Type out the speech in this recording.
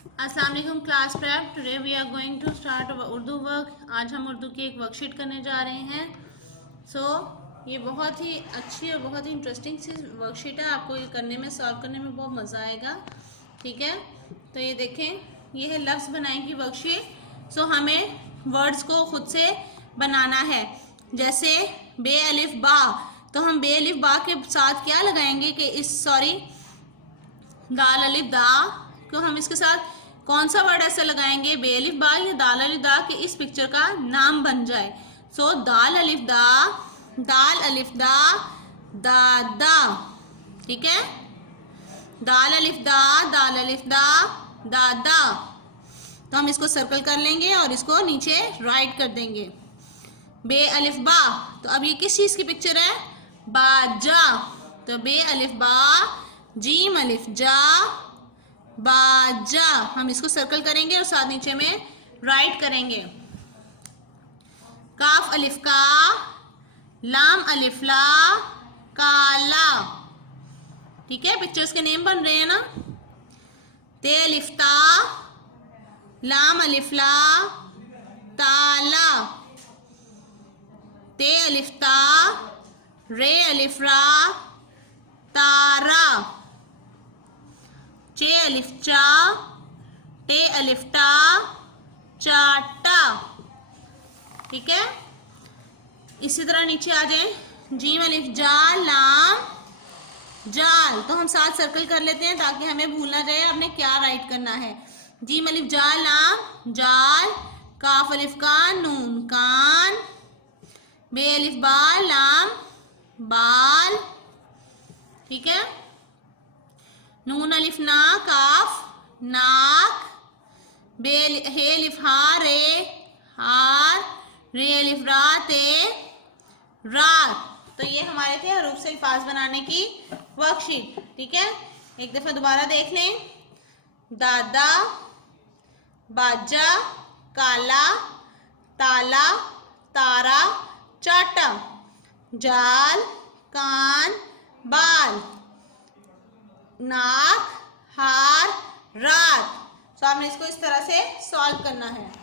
अस्सलाम वालेकुम class prep. Today we are going to start Urdu work. आज हम उर्दू की एक वर्कशीट करने जा रहे हैं। ये बहुत ही अच्छी और बहुत ही इंटरेस्टिंग सी वर्कशीट है। आपको ये करने में, सॉल्व करने में बहुत मज़ा आएगा। ठीक है, तो ये देखें, ये है लफ्ज़ बनाने की वर्कशीट। हमें वर्ड्स को खुद से बनाना है। जैसे बे अलिफ बा, तो हम बे अलिफ बा के साथ क्या लगाएंगे कि दाल अलिफ दा को हम इसके साथ कौन सा वर्ड ऐसा लगाएंगे, बे अलिफ बा या दाल अलिफ दा, कि इस पिक्चर का नाम बन जाए। दाल अलिफ दा, दाल अलिफ दा, दादा। ठीक है, दाल अलिफ दा, दाल अलिफ दा, दादा। तो हम इसको सर्कल कर लेंगे और इसको नीचे राइट कर देंगे। बे अलिफ बा, तो अब ये किस चीज की पिक्चर है, बाजा। तो बे अलिफ बा, जीम अलिफ जा, बाजा। हम इसको सर्कल करेंगे और साथ नीचे में राइट करेंगे। काफ अलिफ का, लाम अलिफ ला, काला। ठीक है, पिक्चर्स के नेम बन रहे हैं ना। ते अलिफ ता, लाम अलिफ ला, ताला। ते अलिफ ता, रे अलिफ रा, तारा। चे अलिफ चा, टे अलिफ टा, चाटा। ठीक है, इसी तरह नीचे आ जाए। जीम अलिफ जा, लाम जाल। तो हम साथ सर्कल कर लेते हैं ताकि हमें भूल ना जाए आपने क्या राइट करना है। जीम अलिफ जा, लाम जाल। काफ अलिफ का, नून कान। बे अलिफ बा, लाम बाल। ठीक है, नून अलिफ ना, काफ नाक। बे हे अलिफ हा, रे हार। रे अलिफ रा, ते रात। तो ये हमारे थे हरूफ से अल्फाज बनाने की वर्कशीट। ठीक है, एक दफा दोबारा देख लें। दादा, बाजा, काला, ताला, तारा, चाटा। जाल, कान, बाल। नाक, हार, रात। आपने इसको इस तरह से सॉल्व करना है।